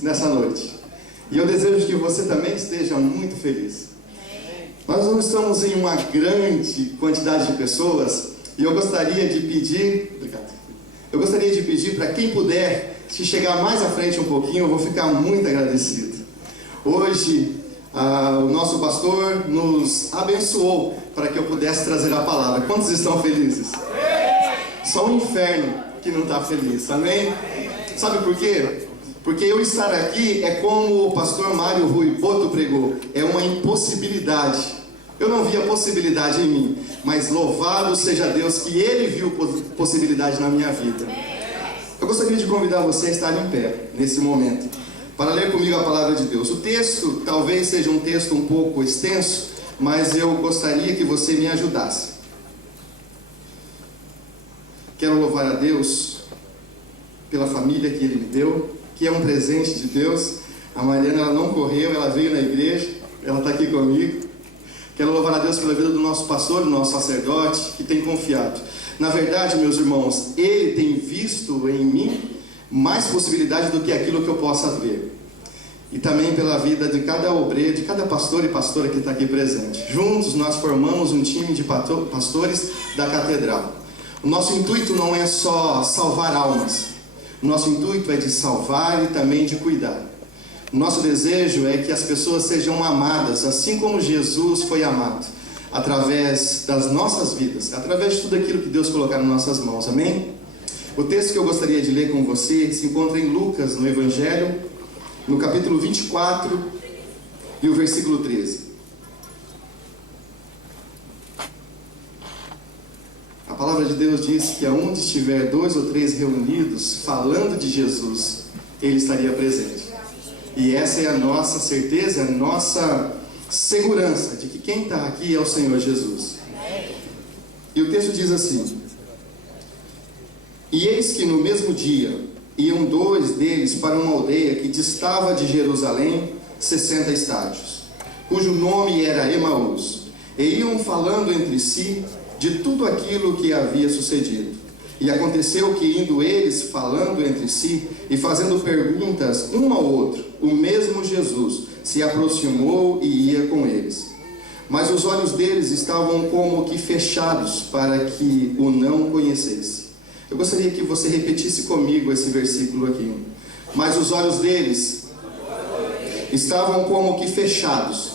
feliz nessa noite. E eu desejo que você também esteja muito feliz. Nós não estamos em uma grande quantidade de pessoas e eu gostaria de pedir... Obrigado. Eu gostaria de pedir para quem puder, se chegar mais à frente um pouquinho, eu vou ficar muito agradecido. Hoje, o nosso pastor nos abençoou para que eu pudesse trazer a palavra. Quantos estão felizes? Só o inferno que não está feliz, amém? Sabe por quê? Porque eu estar aqui é como o pastor Mário Rui Boto pregou, é uma impossibilidade. Eu não via possibilidade em mim, mas louvado seja Deus que Ele viu possibilidade na minha vida. Eu gostaria de convidar você a estar em pé nesse momento, para ler comigo a palavra de Deus. O texto talvez seja um texto um pouco extenso, mas eu gostaria que você me ajudasse. Quero louvar a Deus pela família que Ele me deu, que é um presente de Deus. A Mariana, ela não correu, ela veio na igreja, ela está aqui comigo. Quero louvar a Deus pela vida do nosso pastor, do nosso sacerdote, que tem confiado. Na verdade, meus irmãos, ele tem visto em mim mais possibilidade do que aquilo que eu possa ver. E também pela vida de cada obreiro, de cada pastor e pastora que está aqui presente. Juntos nós formamos um time de pastores da catedral. O nosso intuito não é só salvar almas. O nosso intuito é de salvar e também de cuidar. O nosso desejo é que as pessoas sejam amadas, assim como Jesus foi amado, através das nossas vidas, através de tudo aquilo que Deus colocar nas nossas mãos, amém? O texto que eu gostaria de ler com você se encontra em Lucas, no Evangelho, no capítulo 24 e o versículo 13. A palavra de Deus diz que aonde estiver 2 ou 3 reunidos falando de Jesus, Ele estaria presente. E essa é a nossa certeza, a nossa segurança de que quem está aqui é o Senhor Jesus. E o texto diz assim: E eis que no mesmo dia iam 2 deles para uma aldeia que distava de Jerusalém 60 estádios, cujo nome era Emaús, e iam falando entre si de tudo aquilo que havia sucedido. E aconteceu que, indo eles falando entre si e fazendo perguntas um ao outro, o mesmo Jesus se aproximou e ia com eles. Mas os olhos deles estavam como que fechados para que o não conhecesse. Eu gostaria que você repetisse comigo esse versículo aqui. Mas os olhos deles estavam como que fechados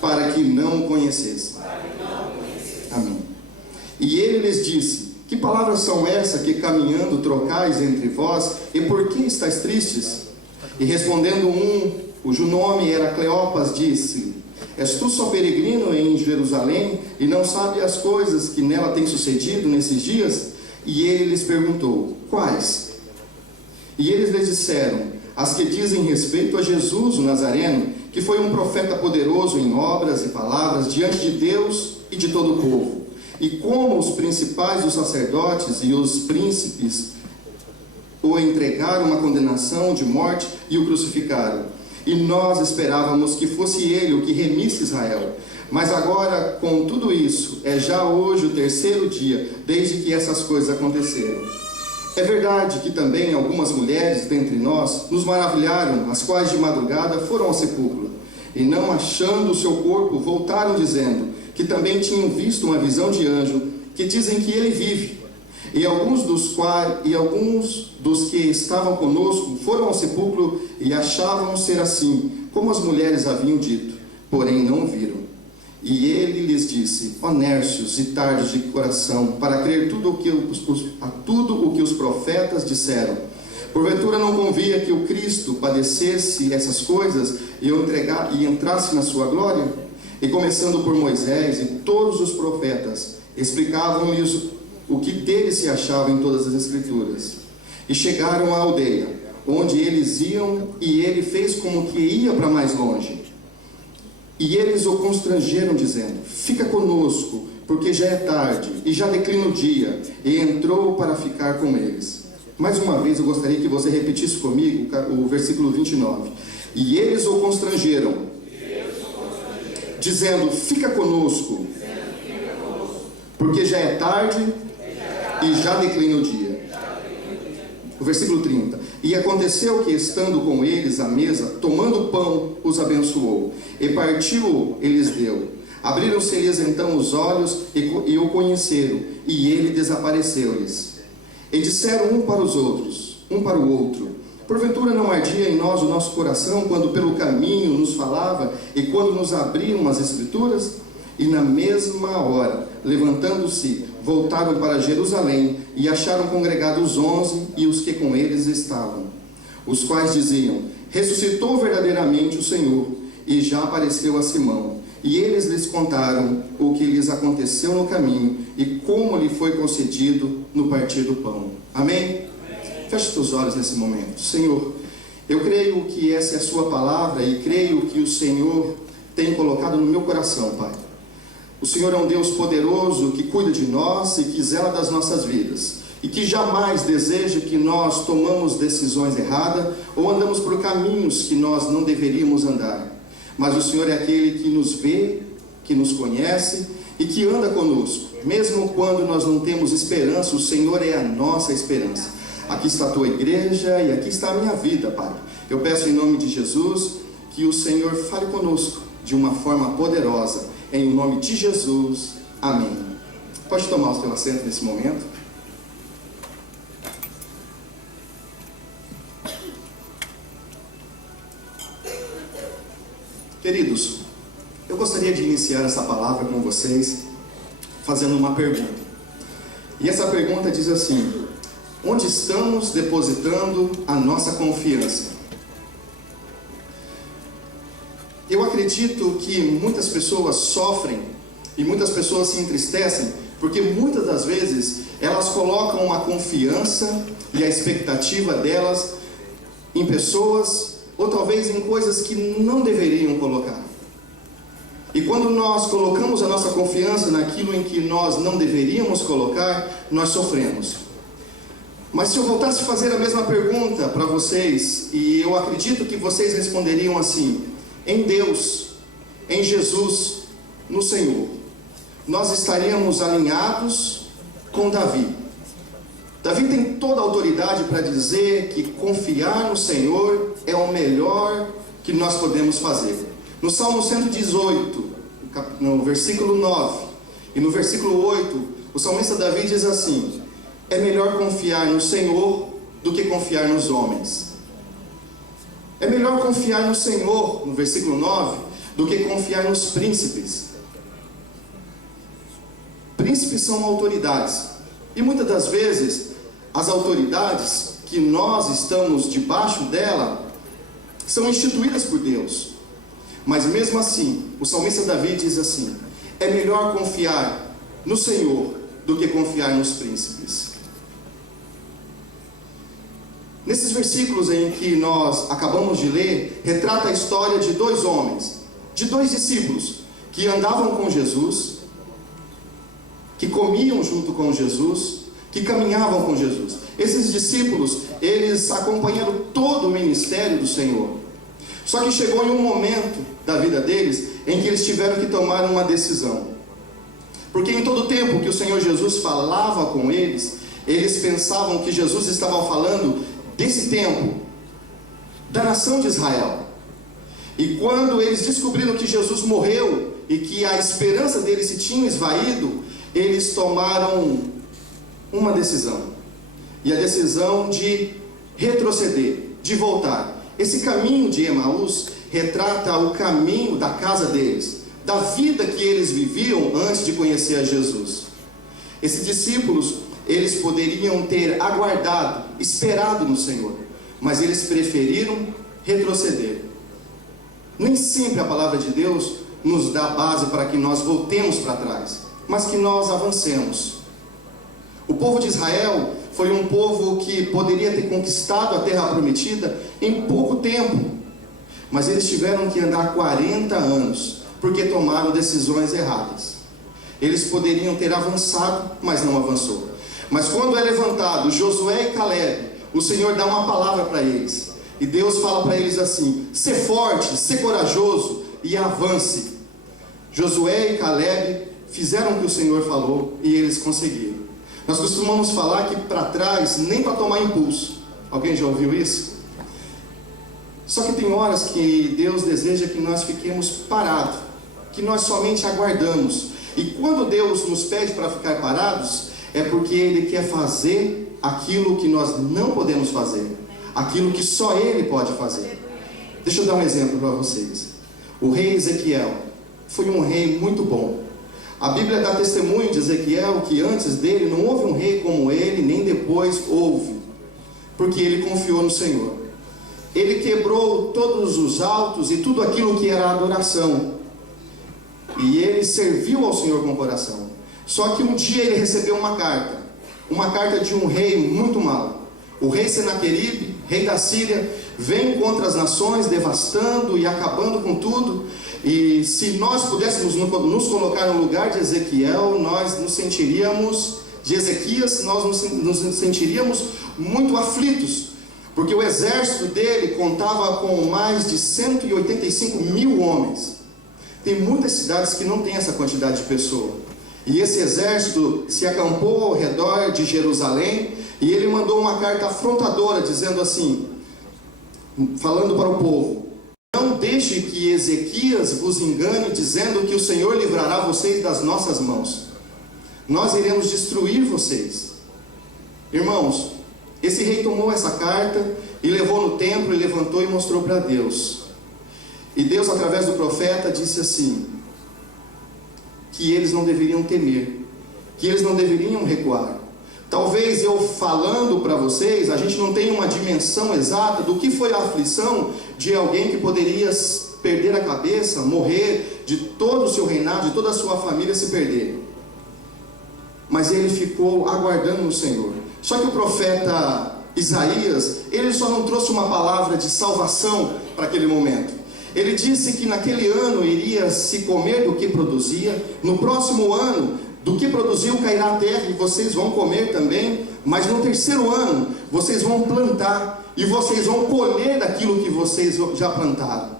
para que não o conhecesse. Amém. E ele lhes disse: Que palavras são essas que caminhando trocais entre vós, e por que estáis tristes? E respondendo um, cujo nome era Cleopas, disse: És tu só peregrino em Jerusalém, e não sabe as coisas que nela têm sucedido nesses dias? E ele lhes perguntou: Quais? E eles lhes disseram: As que dizem respeito a Jesus, o Nazareno, que foi um profeta poderoso em obras e palavras diante de Deus e de todo o povo. E como os principais dos sacerdotes e os príncipes o entregaram uma condenação de morte e o crucificaram. E nós esperávamos que fosse ele o que remisse Israel. Mas agora, com tudo isso, é já hoje o 3º dia desde que essas coisas aconteceram. É verdade que também algumas mulheres dentre nós nos maravilharam, as quais de madrugada foram ao sepulcro, e não achando o seu corpo, voltaram dizendo que também tinham visto uma visão de anjo, que dizem que ele vive. E alguns dos que estavam conosco foram ao sepulcro e achavam ser assim, como as mulheres haviam dito, porém não viram. E ele lhes disse: Ó nércios e tardos de coração, para crer tudo o que os profetas disseram. Porventura não convia que o Cristo padecesse essas coisas e entrasse na sua glória? E começando por Moisés e todos os profetas, explicavam-lhes o que dele se achava em todas as Escrituras. E chegaram à aldeia, onde eles iam, e ele fez como que ia para mais longe. E eles o constrangeram, dizendo: Fica conosco, porque já é tarde, e já declina o dia. E entrou para ficar com eles. Mais uma vez eu gostaria que você repetisse comigo o versículo 29. E eles o constrangeram, dizendo: Fica conosco, porque já é tarde e já declina o dia. O versículo 30. E aconteceu que, estando com eles à mesa, tomando o pão, os abençoou, e partiu-o e lhes deu. Abriram-se-lhes então os olhos e o conheceram, e ele desapareceu-lhes. E disseram um para o outro: porventura não ardia em nós o nosso coração, quando pelo caminho nos falava, e quando nos abriam as Escrituras? E na mesma hora, levantando-se, voltaram para Jerusalém, e acharam congregados os 11 e os que com eles estavam, os quais diziam: ressuscitou verdadeiramente o Senhor, e já apareceu a Simão. E eles lhes contaram o que lhes aconteceu no caminho, e como lhe foi concedido no partir do pão. Amém? Feche os olhos nesse momento. Senhor, eu creio que essa é a sua palavra, e creio que o Senhor tem colocado no meu coração, Pai. O Senhor é um Deus poderoso, que cuida de nós e que zela das nossas vidas, e que jamais deseja que nós tomamos decisões erradas ou andamos por caminhos que nós não deveríamos andar. Mas o Senhor é aquele que nos vê, que nos conhece e que anda conosco. Mesmo quando nós não temos esperança, o Senhor é a nossa esperança. Aqui está a tua igreja e aqui está a minha vida, Pai. Eu peço em nome de Jesus que o Senhor fale conosco de uma forma poderosa. Em nome de Jesus. Amém. Pode tomar o seu assento nesse momento. Queridos, eu gostaria de iniciar essa palavra com vocês fazendo uma pergunta. E essa pergunta diz assim: onde estamos depositando a nossa confiança? Eu acredito que muitas pessoas sofrem e muitas pessoas se entristecem porque muitas das vezes elas colocam a confiança e a expectativa delas em pessoas ou talvez em coisas que não deveriam colocar. E quando nós colocamos a nossa confiança naquilo em que nós não deveríamos colocar, nós sofremos. Mas se eu voltasse a fazer a mesma pergunta para vocês, e eu acredito que vocês responderiam assim: em Deus, em Jesus, no Senhor, nós estaríamos alinhados com Davi. Davi tem toda a autoridade para dizer que confiar no Senhor é o melhor que nós podemos fazer. No Salmo 118, no versículo 9 e no versículo 8, o salmista Davi diz assim: é melhor confiar no Senhor do que confiar nos homens. É melhor confiar no Senhor, no versículo 9, do que confiar nos príncipes. Príncipes são autoridades. E muitas das vezes, as autoridades que nós estamos debaixo dela são instituídas por Deus. Mas mesmo assim, o salmista Davi diz assim: é melhor confiar no Senhor do que confiar nos príncipes. Nesses versículos em que nós acabamos de ler, retrata a história de dois homens, de dois discípulos, que andavam com Jesus, que comiam junto com Jesus, que caminhavam com Jesus. Esses discípulos, eles acompanharam todo o ministério do Senhor. Só que chegou em um momento da vida deles em que eles tiveram que tomar uma decisão. Porque em todo o tempo que o Senhor Jesus falava com eles, eles pensavam que Jesus estava falando desse tempo, da nação de Israel. E quando eles descobriram que Jesus morreu e que a esperança deles se tinha esvaído, eles tomaram uma decisão. E a decisão de retroceder, de voltar. Esse caminho de Emaús retrata o caminho da casa deles, da vida que eles viviam antes de conhecer a Jesus. Esses discípulos, eles poderiam ter aguardado, esperado no Senhor, mas eles preferiram retroceder. Nem sempre a palavra de Deus nos dá base para que nós voltemos para trás, mas que nós avancemos. O povo de Israel foi um povo que poderia ter conquistado a terra prometida em pouco tempo, mas eles tiveram que andar 40 anos, porque tomaram decisões erradas. Eles poderiam ter avançado, mas não avançou. Mas quando é levantado Josué e Caleb, o Senhor dá uma palavra para eles. E Deus fala para eles assim: ser forte, ser corajoso e avance. Josué e Caleb fizeram o que o Senhor falou e eles conseguiram. Nós costumamos falar que para trás, nem para tomar impulso. Alguém já ouviu isso? Só que tem horas que Deus deseja que nós fiquemos parados, que nós somente aguardamos. E quando Deus nos pede para ficar parados, é porque Ele quer fazer aquilo que nós não podemos fazer, aquilo que só Ele pode fazer. Deixa eu dar um exemplo para vocês. O rei Ezequiel foi um rei muito bom. A Bíblia dá testemunho de Ezequiel que antes dele não houve um rei como ele, nem depois houve, porque ele confiou no Senhor. Ele quebrou todos os altos e tudo aquilo que era adoração, e ele serviu ao Senhor com o coração. Só que um dia ele recebeu uma carta de um rei muito mau. O rei Senaqueribe, rei da Síria, vem contra as nações, devastando e acabando com tudo. E se nós pudéssemos nos colocar no lugar de Ezequiel, nós nos sentiríamos, de Ezequias, nós nos sentiríamos muito aflitos, porque o exército dele contava com mais de 185 mil homens. Tem muitas cidades que não tem essa quantidade de pessoas. E esse exército se acampou ao redor de Jerusalém, e ele mandou uma carta afrontadora, dizendo assim, falando para o povo: não deixe que Ezequias vos engane, dizendo que o Senhor livrará vocês das nossas mãos. Nós iremos destruir vocês. Irmãos, esse rei tomou essa carta e levou no templo, e levantou e mostrou para Deus. E Deus, através do profeta, disse assim, que eles não deveriam temer, que eles não deveriam recuar. Talvez eu falando para vocês, a gente não tenha uma dimensão exata do que foi a aflição de alguém que poderia perder a cabeça, morrer, de todo o seu reinado, de toda a sua família se perder. Mas ele ficou aguardando no Senhor. Só que o profeta Isaías, ele só não trouxe uma palavra de salvação para aquele momento. Ele disse que naquele ano iria se comer do que produzia, no próximo ano, do que produziu cairá a terra e vocês vão comer também, mas no terceiro ano vocês vão plantar e vocês vão colher daquilo que vocês já plantaram.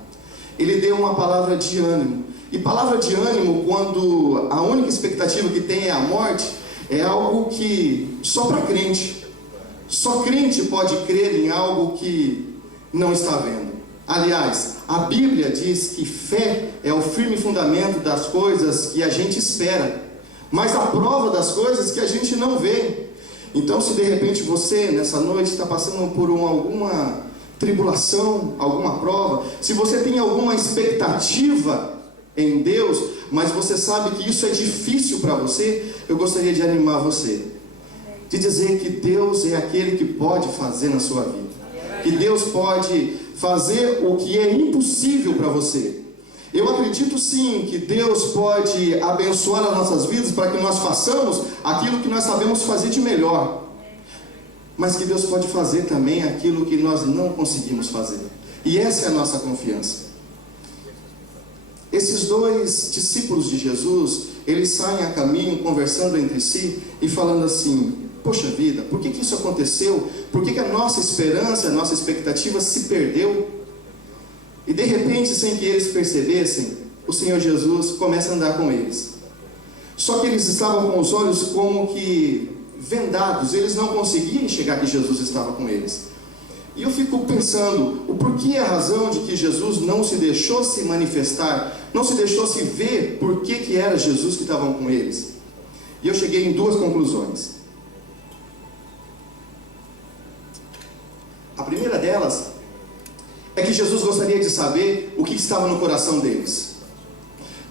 Ele deu uma palavra de ânimo. E palavra de ânimo, quando a única expectativa que tem é a morte, é algo que só para crente. Só crente pode crer em algo que não está vendo. Aliás, a Bíblia diz que fé é o firme fundamento das coisas que a gente espera, mas a prova das coisas que a gente não vê. Então, se de repente você, nessa noite, está passando por alguma tribulação, alguma prova, se você tem alguma expectativa em Deus, mas você sabe que isso é difícil para você, eu gostaria de animar você, de dizer que Deus é aquele que pode fazer na sua vida, que Deus pode fazer o que é impossível para você. Eu acredito sim que Deus pode abençoar as nossas vidas para que nós façamos aquilo que nós sabemos fazer de melhor, mas que Deus pode fazer também aquilo que nós não conseguimos fazer, e essa é a nossa confiança. Esses dois discípulos de Jesus, eles saem a caminho conversando entre si e falando assim: poxa vida, por que isso aconteceu? Por que a nossa esperança, a nossa expectativa se perdeu? E de repente, sem que eles percebessem, o Senhor Jesus começa a andar com eles. Só que eles estavam com os olhos como que vendados, eles não conseguiam enxergar que Jesus estava com eles. E eu fico pensando, o porquê, a razão de que Jesus não se deixou se manifestar, não se deixou se ver por que era Jesus que estava com eles. E eu cheguei em duas conclusões. A primeira delas é que Jesus gostaria de saber o que estava no coração deles.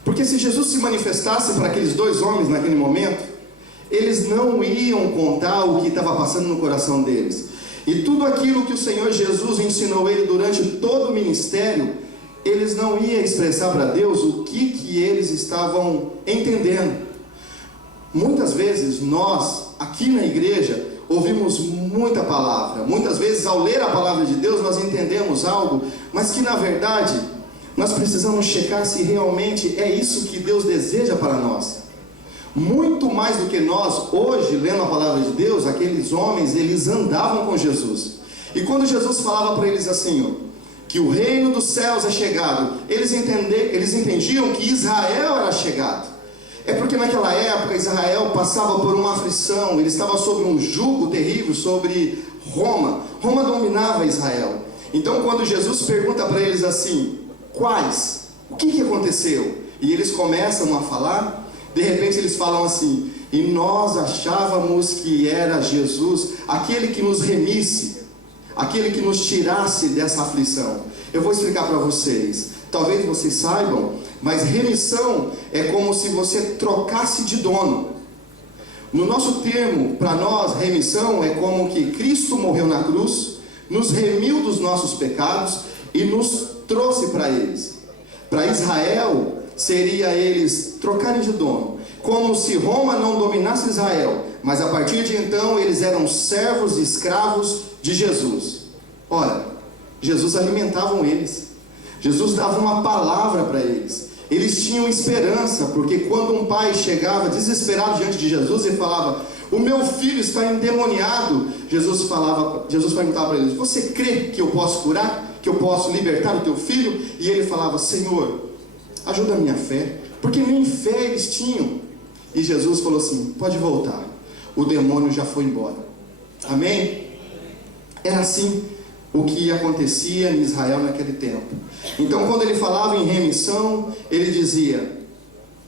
Porque se Jesus se manifestasse para aqueles dois homens naquele momento, eles não iam contar o que estava passando no coração deles. E tudo aquilo que o Senhor Jesus ensinou ele durante todo o ministério, eles não iam expressar para Deus o que eles estavam entendendo. Muitas vezes nós, aqui na igreja, ouvimos muita palavra. Muitas vezes, ao ler a palavra de Deus, nós entendemos algo, mas que na verdade, nós precisamos checar se realmente é isso que Deus deseja para nós. Muito mais do que nós, hoje, lendo a palavra de Deus, aqueles homens, eles andavam com Jesus. E quando Jesus falava para eles assim, que o reino dos céus é chegado, eles entendiam que Israel era chegado. É porque naquela época Israel passava por uma aflição, ele estava sob um jugo terrível, sobre Roma. Roma dominava Israel. Então quando Jesus pergunta para eles assim, quais? O que aconteceu? E eles começam a falar, de repente eles falam assim, e nós achávamos que era Jesus, aquele que nos remisse, aquele que nos tirasse dessa aflição. Eu vou explicar para vocês, talvez vocês saibam, mas remissão é como se você trocasse de dono. No nosso termo, para nós, remissão é como que Cristo morreu na cruz, nos remiu dos nossos pecados e nos trouxe para eles. Para Israel, seria eles trocarem de dono, como se Roma não dominasse Israel, mas a partir de então eles eram servos e escravos de Jesus. Ora, Jesus alimentava eles, Jesus dava uma palavra para eles, eles tinham esperança, porque quando um pai chegava desesperado diante de Jesus e falava, o meu filho está endemoniado, Jesus perguntava para eles, você crê que eu posso curar, que eu posso libertar o teu filho? E ele falava, Senhor, ajuda a minha fé, porque nem fé eles tinham. E Jesus falou assim, pode voltar, o demônio já foi embora. Amém? Era assim o que acontecia em Israel naquele tempo. Então quando ele falava em remissão, ele dizia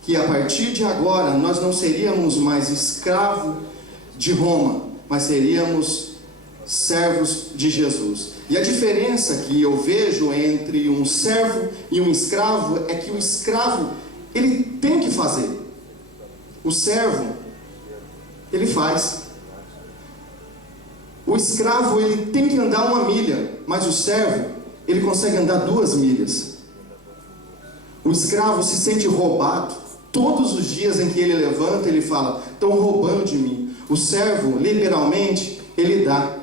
que a partir de agora nós não seríamos mais escravos de Roma, mas seríamos servos de Jesus. E a diferença que eu vejo entre um servo e um escravo é que o escravo, ele tem que fazer. O servo, ele faz. O escravo, ele tem que andar 1 milha, mas o servo, ele consegue andar 2 milhas. O escravo se sente roubado. Todos os dias em que ele levanta, ele fala, estão roubando de mim. O servo, literalmente, ele dá.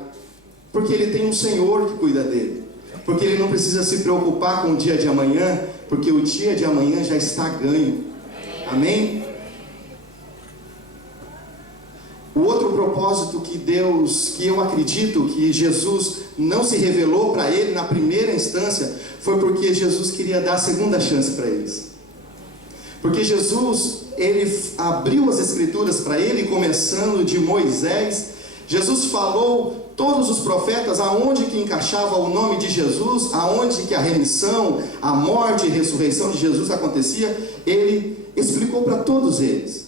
Porque ele tem um Senhor que cuida dele. Porque ele não precisa se preocupar com o dia de amanhã, porque o dia de amanhã já está ganho. Amém? O outro propósito que eu acredito que Jesus não se revelou para ele na primeira instância, foi porque Jesus queria dar a segunda chance para eles. Porque Jesus, ele abriu as escrituras para ele, começando de Moisés. Jesus falou todos os profetas, aonde que encaixava o nome de Jesus, aonde que a remissão, a morte e ressurreição de Jesus acontecia, ele explicou para todos eles.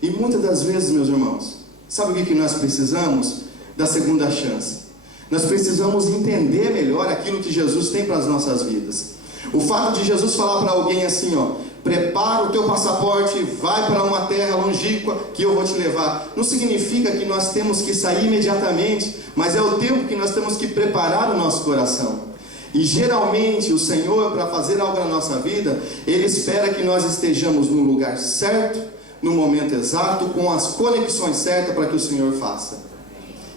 E muitas das vezes, meus irmãos, sabe o que nós precisamos? Da segunda chance. Nós precisamos entender melhor aquilo que Jesus tem para as nossas vidas. O fato de Jesus falar para alguém assim, ó, prepara o teu passaporte, vai para uma terra longínqua que eu vou te levar, não significa que nós temos que sair imediatamente, mas é o tempo que nós temos que preparar o nosso coração. E geralmente o Senhor, para fazer algo na nossa vida, Ele espera que nós estejamos no lugar certo, no momento exato, com as conexões certas para que o Senhor faça.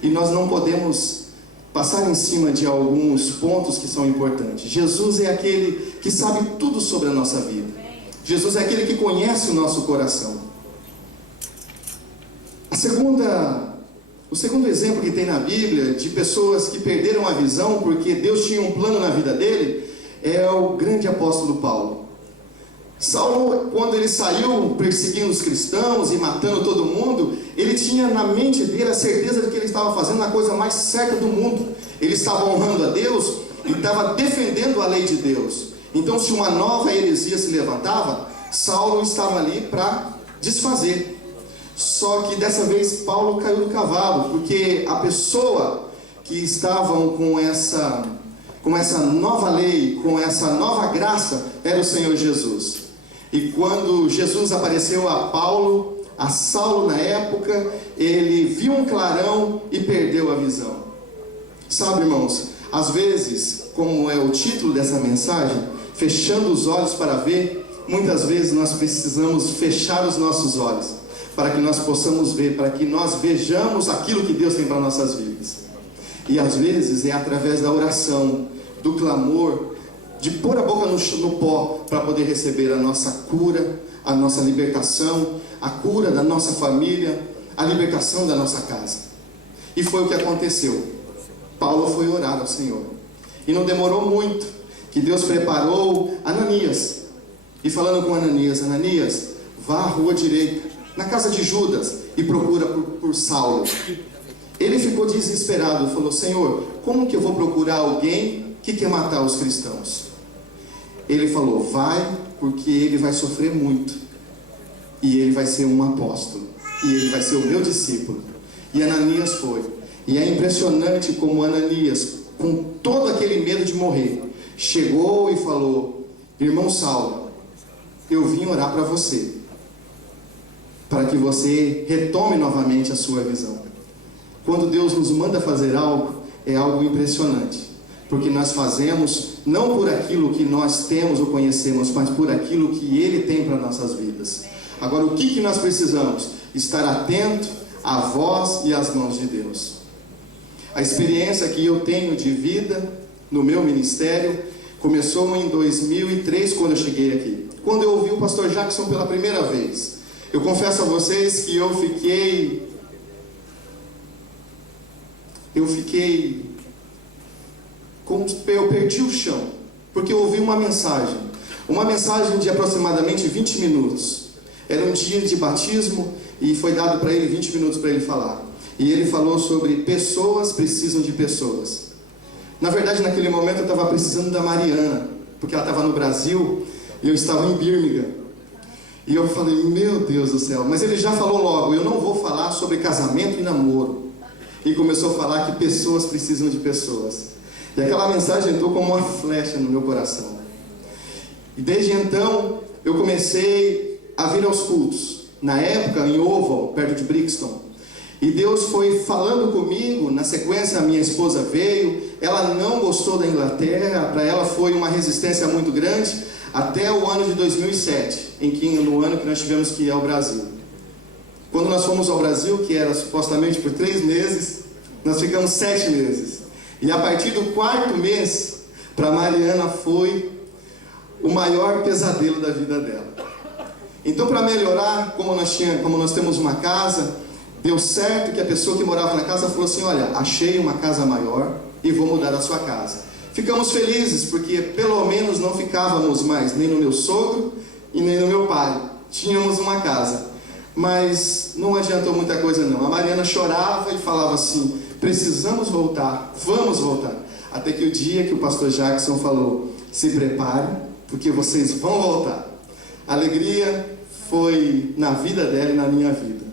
E nós não podemos passar em cima de alguns pontos que são importantes. Jesus é aquele que sabe tudo sobre a nossa vida. Jesus é aquele que conhece o nosso coração. O segundo exemplo que tem na Bíblia de pessoas que perderam a visão porque Deus tinha um plano na vida dele é o grande apóstolo Paulo. Saulo, quando ele saiu perseguindo os cristãos e matando todo mundo, ele tinha na mente dele a certeza de que ele estava fazendo a coisa mais certa do mundo. Ele estava honrando a Deus e estava defendendo a lei de Deus. Então, se uma nova heresia se levantava, Saulo estava ali para desfazer. Só que dessa vez Paulo caiu do cavalo, porque a pessoa que estavam com essa nova lei, com essa nova graça, era o Senhor Jesus. E quando Jesus apareceu a Paulo, a Saulo na época, ele viu um clarão e perdeu a visão. Sabe, irmãos, às vezes, como é o título dessa mensagem, fechando os olhos para ver, muitas vezes nós precisamos fechar os nossos olhos, para que nós possamos ver, para que nós vejamos aquilo que Deus tem para nossas vidas. E às vezes é através da oração, do clamor, de pôr a boca no pó, para poder receber a nossa cura, a nossa libertação, a cura da nossa família, a libertação da nossa casa. E foi o que aconteceu. Paulo foi orar ao Senhor, e não demorou muito, que Deus preparou Ananias, e falando com Ananias, Ananias, vá à rua direita, na casa de Judas, e procura por Saulo. Ele ficou desesperado, falou: Senhor, como que eu vou procurar alguém que quer matar os cristãos? Ele falou: vai, porque ele vai sofrer muito, e ele vai ser um apóstolo, e ele vai ser o meu discípulo. E Ananias foi. E é impressionante como Ananias, com todo aquele medo de morrer, chegou e falou: irmão Saulo, eu vim orar para você, para que você retome novamente a sua visão. Quando Deus nos manda fazer algo, é algo impressionante, porque nós fazemos não por aquilo que nós temos ou conhecemos, mas por aquilo que Ele tem para nossas vidas. Agora, o que nós precisamos? Estar atento à voz e às mãos de Deus. A experiência que eu tenho de vida no meu ministério começou em 2003, quando eu cheguei aqui. Quando eu ouvi o pastor Jackson pela primeira vez, eu confesso a vocês que eu perdi o chão, porque eu ouvi uma mensagem de aproximadamente 20 minutos. Era um dia de batismo e foi dado para ele 20 minutos para ele falar. E ele falou sobre pessoas precisam de pessoas. Na verdade, naquele momento eu estava precisando da Mariana, porque ela estava no Brasil e eu estava em Birmingham. E eu falei: meu Deus do céu. Mas ele já falou logo: eu não vou falar sobre casamento e namoro. E começou a falar que pessoas precisam de pessoas. E aquela mensagem entrou como uma flecha no meu coração. E desde então eu comecei a vir aos cultos. Na época, em Oval, perto de Brixton. E Deus foi falando comigo. Na sequência, a minha esposa veio. Ela não gostou da Inglaterra. Para ela foi uma resistência muito grande, até o ano de 2007, no ano que nós tivemos que ir ao Brasil. Quando nós fomos ao Brasil, que era supostamente por 3 meses, nós ficamos 7 meses. E a partir do 4º mês, para Mariana foi o maior pesadelo da vida dela. Então, para melhorar, como nós temos uma casa, deu certo que a pessoa que morava na casa falou assim: olha, achei uma casa maior e vou mudar a sua casa. Ficamos felizes, porque pelo menos não ficávamos mais nem no meu sogro e nem no meu pai. Tínhamos uma casa. Mas não adiantou muita coisa não. A Mariana chorava e falava assim: precisamos voltar, vamos voltar. Até que o dia que o pastor Jackson falou: se prepare, porque vocês vão voltar. A alegria foi na vida dela e na minha vida.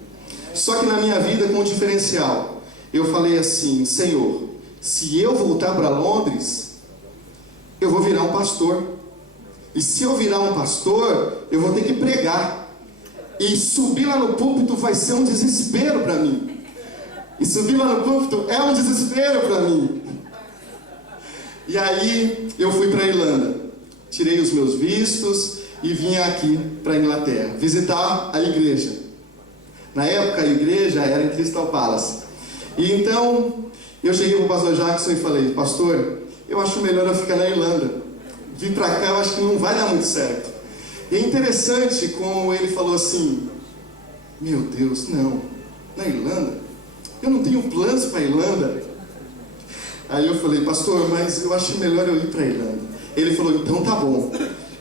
Só que na minha vida com um diferencial. Eu falei assim: Senhor, se eu voltar para Londres, eu vou virar um pastor. E se eu virar um pastor, eu vou ter que pregar. E subir lá no púlpito vai ser um desespero para mim. E subir lá no púlpito é um desespero para mim. E aí eu fui para a Irlanda. Tirei os meus vistos e vim aqui para a Inglaterra visitar a igreja. Na época a igreja era em Crystal Palace. E então eu cheguei para o pastor Jackson e falei: pastor, eu acho melhor eu ficar na Irlanda. Vim para cá, eu acho que não vai dar muito certo. E é interessante como ele falou assim: meu Deus, não, na Irlanda? Eu não tenho planos para a Irlanda. Aí eu falei: pastor, mas eu acho melhor eu ir para a Irlanda. Ele falou: então tá bom.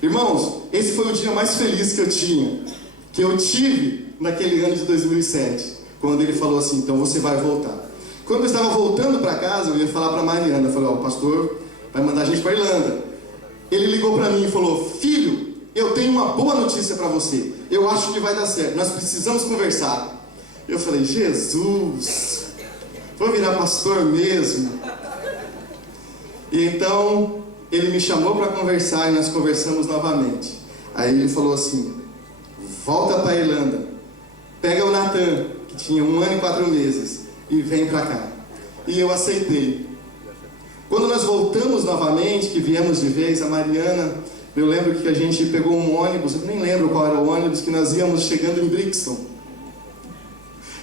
Irmãos, esse foi o dia mais feliz que eu tive naquele ano de 2007, quando ele falou assim: então você vai voltar. Quando eu estava voltando para casa, eu ia falar para a Mariana, eu falei: ó, o pastor vai mandar a gente para a Irlanda. Ele ligou para mim e falou: filho, eu tenho uma boa notícia para você. Eu acho que vai dar certo. Nós precisamos conversar. Eu falei: Jesus, vou virar pastor mesmo. E então ele me chamou para conversar e nós conversamos novamente. Aí ele falou assim: volta para a Irlanda, pega o Natan, que tinha 1 ano e 4 meses, e vem para cá. E eu aceitei. Quando nós voltamos novamente, que viemos de vez, a Mariana, eu lembro que a gente pegou um ônibus, eu nem lembro qual era o ônibus, que nós íamos chegando em Brixton.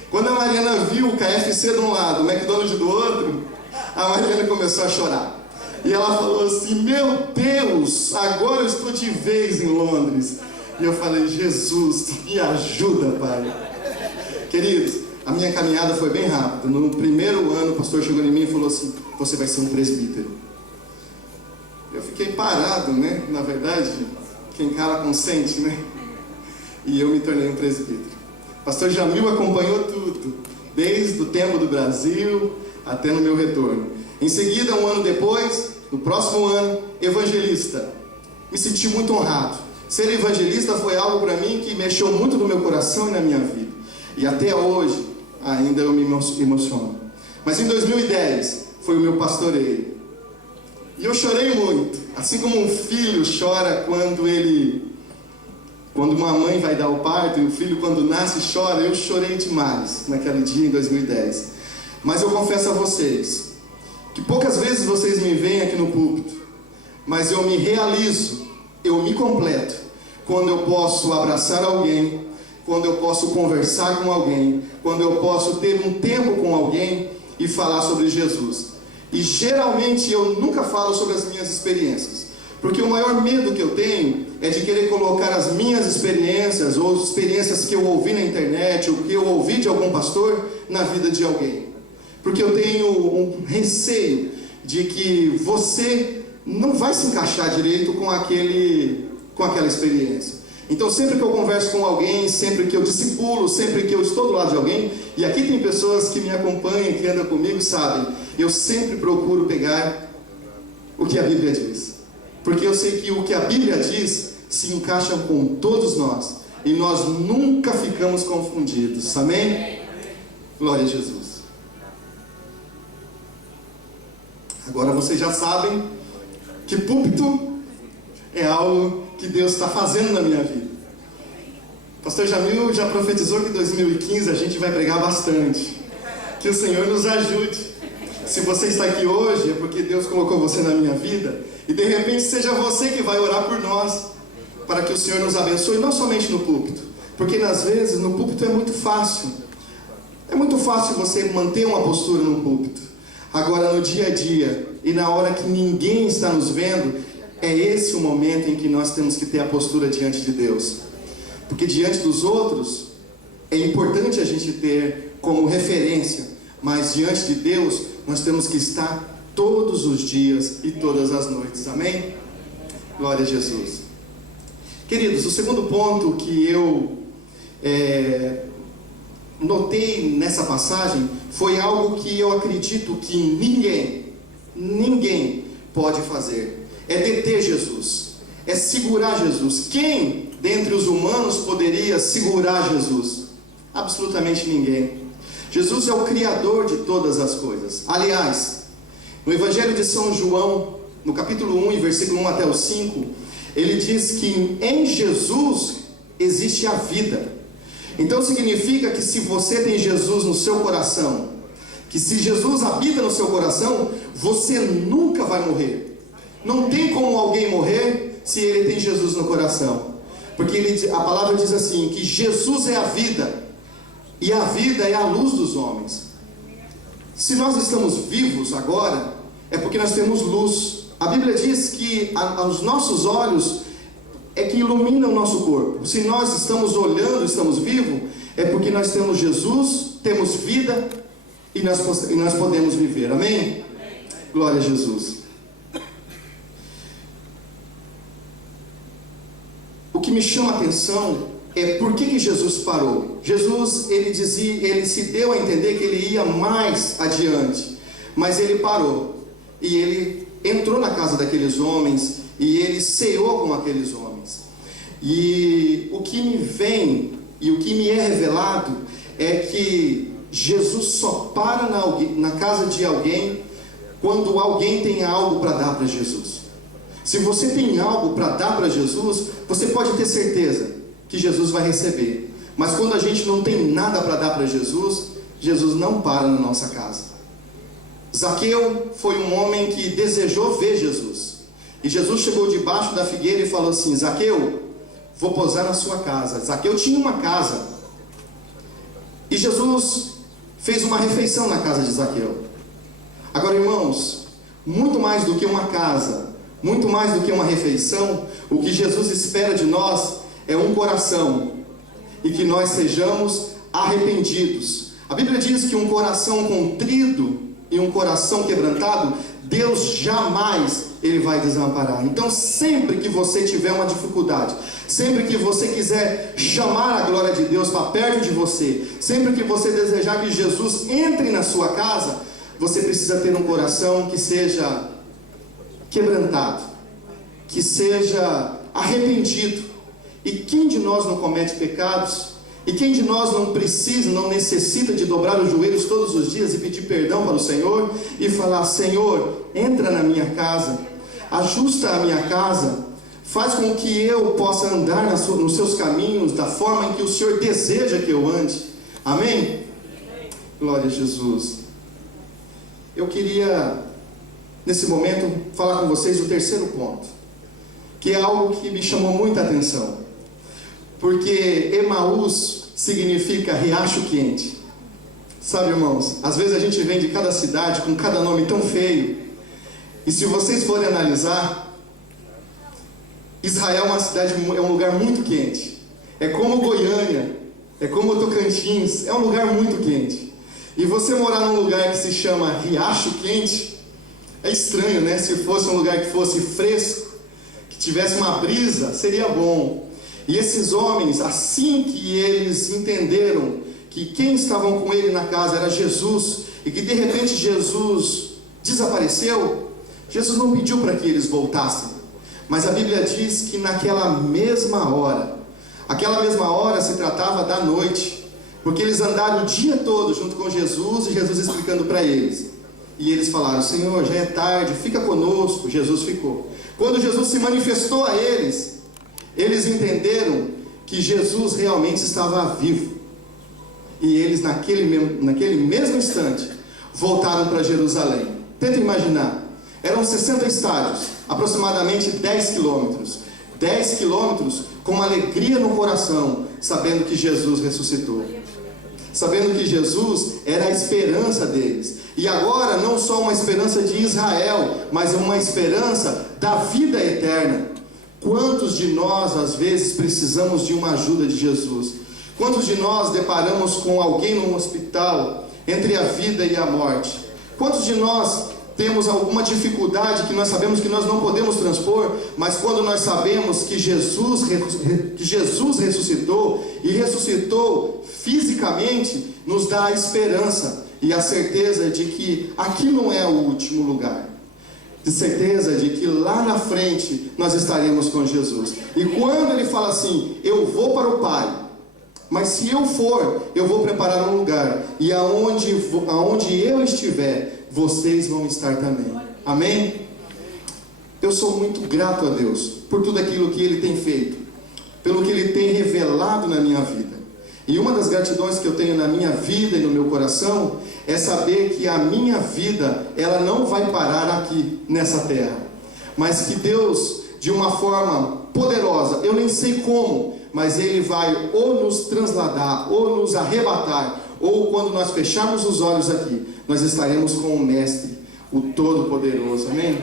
Quando a Mariana viu o KFC de um lado, o McDonald's do outro, a Mariana começou a chorar. E ela falou assim: meu Deus, agora eu estou de vez em Londres. E eu falei: Jesus, me ajuda, Pai. Queridos, a minha caminhada foi bem rápida. No primeiro ano, o pastor chegou em mim e falou assim: você vai ser um presbítero. Eu fiquei parado, né? Na verdade, quem cala consente, né? E eu me tornei um presbítero. Pastor Jamil acompanhou tudo. desde o tempo do Brasil até no meu retorno. Em seguida, um ano depois, no próximo ano, evangelista. Me senti muito honrado. Ser evangelista foi algo para mim que mexeu muito no meu coração e na minha vida. E até hoje, ainda eu me emociono. Mas em 2010, foi o meu pastoreio. E eu chorei muito. Assim como um filho chora quando uma mãe vai dar o parto, e o filho quando nasce chora, eu chorei demais naquele dia em 2010. Mas eu confesso a vocês, que poucas vezes vocês me veem aqui no púlpito, mas eu me realizo, eu me completo, quando eu posso abraçar alguém, quando eu posso conversar com alguém, quando eu posso ter um tempo com alguém e falar sobre Jesus. E geralmente eu nunca falo sobre as minhas experiências, porque o maior medo que eu tenho é de querer colocar as minhas experiências, ou experiências que eu ouvi na internet, ou que eu ouvi de algum pastor, na vida de alguém. Porque eu tenho um receio de que você não vai se encaixar direito com aquela experiência. Então sempre que eu converso com alguém, sempre que eu discipulo, sempre que eu estou do lado de alguém, e aqui tem pessoas que me acompanham, que andam comigo, sabem, eu sempre procuro pegar o que a Bíblia diz. Porque eu sei que o que a Bíblia diz se encaixa com todos nós. E nós nunca ficamos confundidos. Amém? Glória a Jesus. Agora vocês já sabem que púlpito é algo que Deus está fazendo na minha vida. O pastor Jamil já profetizou que em 2015 a gente vai pregar bastante. Que o Senhor nos ajude. Se você está aqui hoje, é porque Deus colocou você na minha vida. E de repente seja você que vai orar por nós, para que o Senhor nos abençoe, não somente no púlpito. Porque às vezes no púlpito é muito fácil. É muito fácil você manter uma postura no púlpito. Agora no dia a dia, e na hora que ninguém está nos vendo, é esse o momento em que nós temos que ter a postura diante de Deus. Porque diante dos outros, é importante a gente ter como referência, mas diante de Deus, nós temos que estar todos os dias e todas as noites. Amém? Glória a Jesus. Queridos, o segundo ponto que eu notei nessa passagem foi algo que eu acredito que ninguém pode fazer. É deter Jesus, é segurar Jesus. Quem dentre os humanos poderia segurar Jesus? Absolutamente ninguém. Jesus é o Criador de todas as coisas. Aliás, no Evangelho de São João, no capítulo 1, versículo 1 até o 5, ele diz que em Jesus existe a vida. Então significa que se você tem Jesus no seu coração, que se Jesus habita no seu coração, você nunca vai morrer. Não tem como alguém morrer se ele tem Jesus no coração. Porque a palavra diz assim, que Jesus é a vida, e a vida é a luz dos homens. Se nós estamos vivos agora, é porque nós temos luz. A Bíblia diz que os nossos olhos é que iluminam o nosso corpo. Se nós estamos olhando, estamos vivos, é porque nós temos Jesus, temos vida, e nós podemos viver. Amém? Glória a Jesus. O que me chama a atenção é por que Jesus parou. Jesus, ele se deu a entender que ele ia mais adiante, mas ele parou, e ele entrou na casa daqueles homens, e ele ceou com aqueles homens. E o que me vem, e o que me é revelado, é que Jesus só para na casa de alguém, quando alguém tem algo para dar para Jesus. Se você tem algo para dar para Jesus, você pode ter certeza que Jesus vai receber. Mas quando a gente não tem nada para dar para Jesus, Jesus não para na nossa casa. Zaqueu foi um homem que desejou ver Jesus. E Jesus chegou debaixo da figueira e falou assim: Zaqueu, vou posar na sua casa. Zaqueu tinha uma casa. E Jesus fez uma refeição na casa de Zaqueu. Agora, irmãos, muito mais do que uma casa, muito mais do que uma refeição, o que Jesus espera de nós é um coração, e que nós sejamos arrependidos. A Bíblia diz que um coração contrito e um coração quebrantado, Deus jamais Ele vai desamparar. Então sempre que você tiver uma dificuldade, sempre que você quiser chamar a glória de Deus para perto de você, sempre que você desejar que Jesus entre na sua casa, você precisa ter um coração que seja quebrantado, que seja arrependido. E quem de nós não comete pecados? E quem de nós não precisa, não necessita de dobrar os joelhos todos os dias e pedir perdão para o Senhor e falar: Senhor, entra na minha casa, ajusta a minha casa, faz com que eu possa andar nos seus caminhos da forma em que o Senhor deseja que eu ande. Amém? Glória a Jesus. Eu queria, nesse momento, falar com vocês o terceiro ponto, que é algo que me chamou muita atenção, porque Emaús significa riacho quente. Sabe, irmãos, às vezes a gente vem de cada cidade com cada nome tão feio, e se vocês forem analisar, Israel é uma cidade, é um lugar muito quente. É como Goiânia, é como Tocantins, é um lugar muito quente. E você morar num lugar que se chama Riacho Quente, é estranho, né? Se fosse um lugar que fosse fresco, que tivesse uma brisa, seria bom. E esses homens, assim que eles entenderam que quem estavam com ele na casa era Jesus, e que de repente Jesus desapareceu, Jesus não pediu para que eles voltassem, mas a Bíblia diz que naquela mesma hora, aquela mesma hora se tratava da noite, porque eles andaram o dia todo junto com Jesus, e Jesus explicando para eles, e eles falaram: Senhor, já é tarde, fica conosco. Jesus ficou. Quando Jesus se manifestou a eles, eles entenderam que Jesus realmente estava vivo, e eles naquele mesmo instante voltaram para Jerusalém. Tenta imaginar, eram 60 estádios, aproximadamente 10 quilômetros. 10 quilômetros com uma alegria no coração, sabendo que Jesus ressuscitou, sabendo que Jesus era a esperança deles. E agora não só uma esperança de Israel, mas uma esperança da vida eterna. Quantos de nós às vezes precisamos de uma ajuda de Jesus? Quantos de nós deparamos com alguém num hospital entre a vida e a morte? Quantos de nós temos alguma dificuldade que nós sabemos que nós não podemos transpor, mas quando nós sabemos que Jesus ressuscitou, e ressuscitou fisicamente, nos dá a esperança e a certeza de que aqui não é o último lugar, de certeza de que lá na frente nós estaremos com Jesus. E quando ele fala assim: eu vou para o Pai, mas se eu for, eu vou preparar um lugar, e aonde eu estiver, vocês vão estar também. Amém? Eu sou muito grato a Deus por tudo aquilo que Ele tem feito, pelo que Ele tem revelado na minha vida. E uma das gratidões que eu tenho na minha vida e no meu coração é saber que a minha vida, ela não vai parar aqui nessa terra, mas que Deus, de uma forma poderosa, eu nem sei como, mas Ele vai ou nos transladar, ou nos arrebatar, ou quando nós fecharmos os olhos aqui, nós estaremos com o Mestre, o Todo-Poderoso. Amém?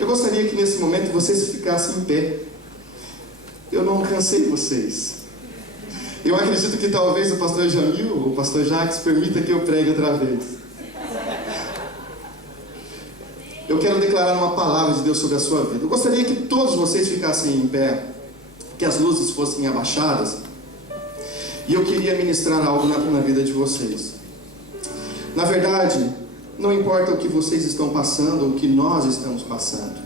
Eu gostaria que nesse momento vocês ficassem em pé. Eu não cansei vocês. Eu acredito que talvez o pastor Jamil, ou o pastor Jacques, permita que eu pregue outra vez. Eu quero declarar uma palavra de Deus sobre a sua vida. Eu gostaria que todos vocês ficassem em pé, que as luzes fossem abaixadas, e eu queria ministrar algo na vida de vocês. Na verdade, não importa o que vocês estão passando, ou o que nós estamos passando.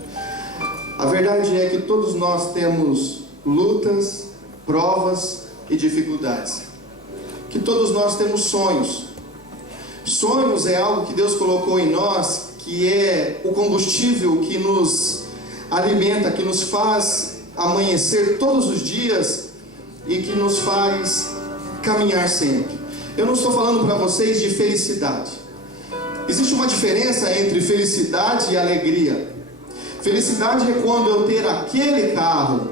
A verdade é que todos nós temos lutas, provas e dificuldades. Que todos nós temos sonhos. Sonhos é algo que Deus colocou em nós, que é o combustível que nos alimenta, que nos faz amanhecer todos os dias e que nos faz caminhar sempre. Eu não estou falando para vocês de felicidade. Existe uma diferença entre felicidade e alegria. Felicidade é quando eu ter aquele carro.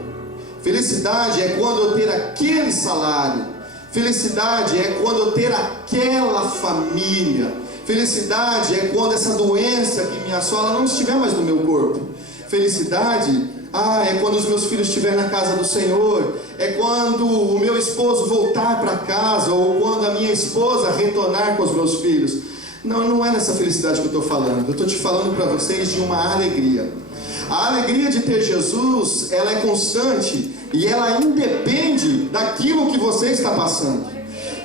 Felicidade é quando eu ter aquele salário. Felicidade é quando eu ter aquela família. Felicidade é quando essa doença que me assola não estiver mais no meu corpo. Felicidade é quando os meus filhos estiverem na casa do Senhor. É quando o meu esposo voltar para casa, ou quando a minha esposa retornar com os meus filhos. Não, não é nessa felicidade que eu estou falando. Eu estou te falando para vocês de uma alegria. A alegria de ter Jesus, ela é constante e ela independe daquilo que você está passando.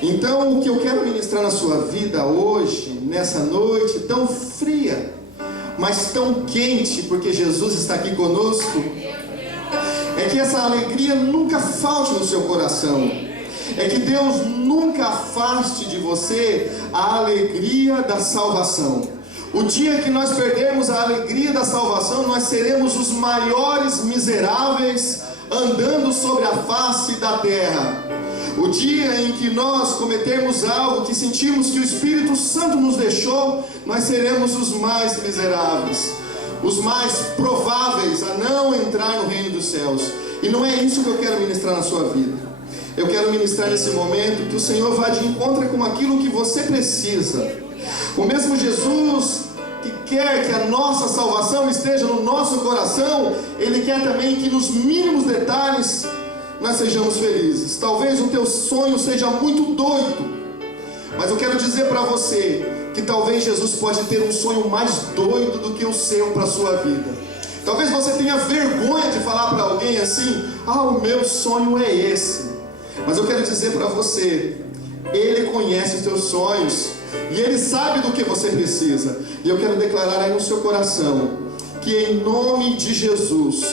Então, o que eu quero ministrar na sua vida hoje, nessa noite tão fria, mas tão quente, porque Jesus está aqui conosco, é que essa alegria nunca falte no seu coração. É que Deus nunca afaste de você a alegria da salvação. O dia que nós perdermos a alegria da salvação, nós seremos os maiores miseráveis andando sobre a face da terra. O dia em que nós cometermos algo que sentimos que o Espírito Santo nos deixou, nós seremos os mais miseráveis, os mais prováveis a não entrar no reino dos céus. E não é isso que eu quero ministrar na sua vida. Eu quero ministrar nesse momento que o Senhor vá de encontro com aquilo que você precisa. O mesmo Jesus que quer que a nossa salvação esteja no nosso coração, Ele quer também que nos mínimos detalhes nós sejamos felizes. Talvez o teu sonho seja muito doido, mas eu quero dizer para você que talvez Jesus pode ter um sonho mais doido do que o seu para a sua vida. Talvez você tenha vergonha de falar para alguém assim: o meu sonho é esse. Mas eu quero dizer para você, Ele conhece os teus sonhos e Ele sabe do que você precisa. E eu quero declarar aí no seu coração que em nome de Jesus,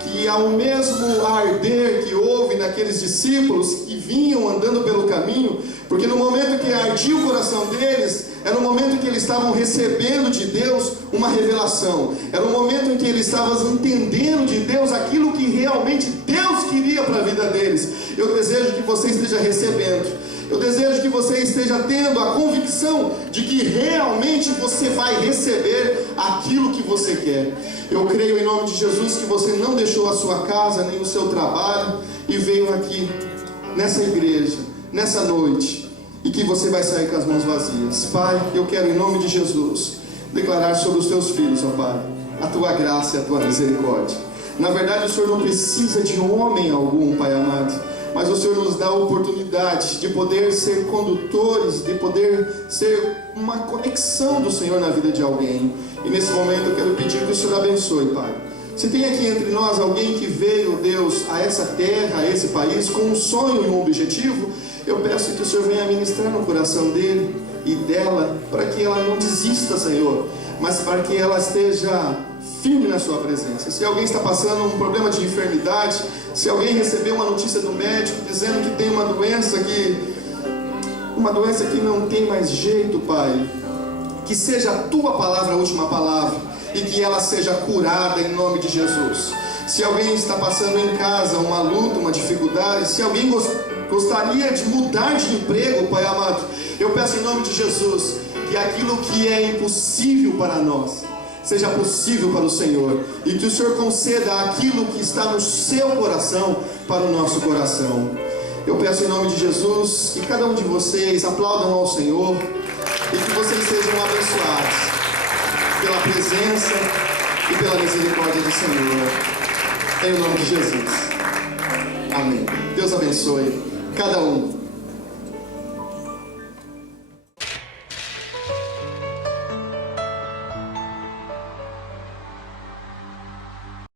que ao mesmo arder que houve naqueles discípulos que vinham andando pelo caminho, porque no momento que ardia o coração deles, era o momento em que eles estavam recebendo de Deus uma revelação, era o momento em que eles estavam entendendo de Deus aquilo que realmente Deus queria para a vida deles. Eu desejo que você esteja recebendo, eu desejo que você esteja tendo a convicção de que realmente você vai receber aquilo que você quer. Eu creio em nome de Jesus que você não deixou a sua casa nem o seu trabalho e veio aqui nessa igreja, nessa noite, e que você vai sair com as mãos vazias. Pai, eu quero em nome de Jesus declarar sobre os teus filhos, ó Pai, a tua graça e a tua misericórdia. Na verdade, o Senhor não precisa de homem algum, Pai amado, mas o Senhor nos dá a oportunidade de poder ser condutores, de poder ser uma conexão do Senhor na vida de alguém. E nesse momento eu quero pedir que o Senhor abençoe, Pai. Se tem aqui entre nós alguém que veio, Deus, a essa terra, a esse país, com um sonho e um objetivo, eu peço que o Senhor venha ministrar no coração dele e dela, para que ela não desista, Senhor, mas para que ela esteja firme na sua presença. Se alguém está passando um problema de enfermidade, se alguém recebeu uma notícia do médico dizendo que tem uma doença que não tem mais jeito, Pai, que seja a tua palavra a última palavra e que ela seja curada em nome de Jesus. Se alguém está passando em casa uma luta, uma dificuldade, se alguém gostaria de mudar de emprego, Pai amado, eu peço em nome de Jesus que aquilo que é impossível para nós seja possível para o Senhor, e que o Senhor conceda aquilo que está no seu coração para o nosso coração. Eu peço em nome de Jesus que cada um de vocês aplaudam ao Senhor e que vocês sejam abençoados pela presença e pela misericórdia do Senhor, em nome de Jesus. Amém. Deus abençoe cada um.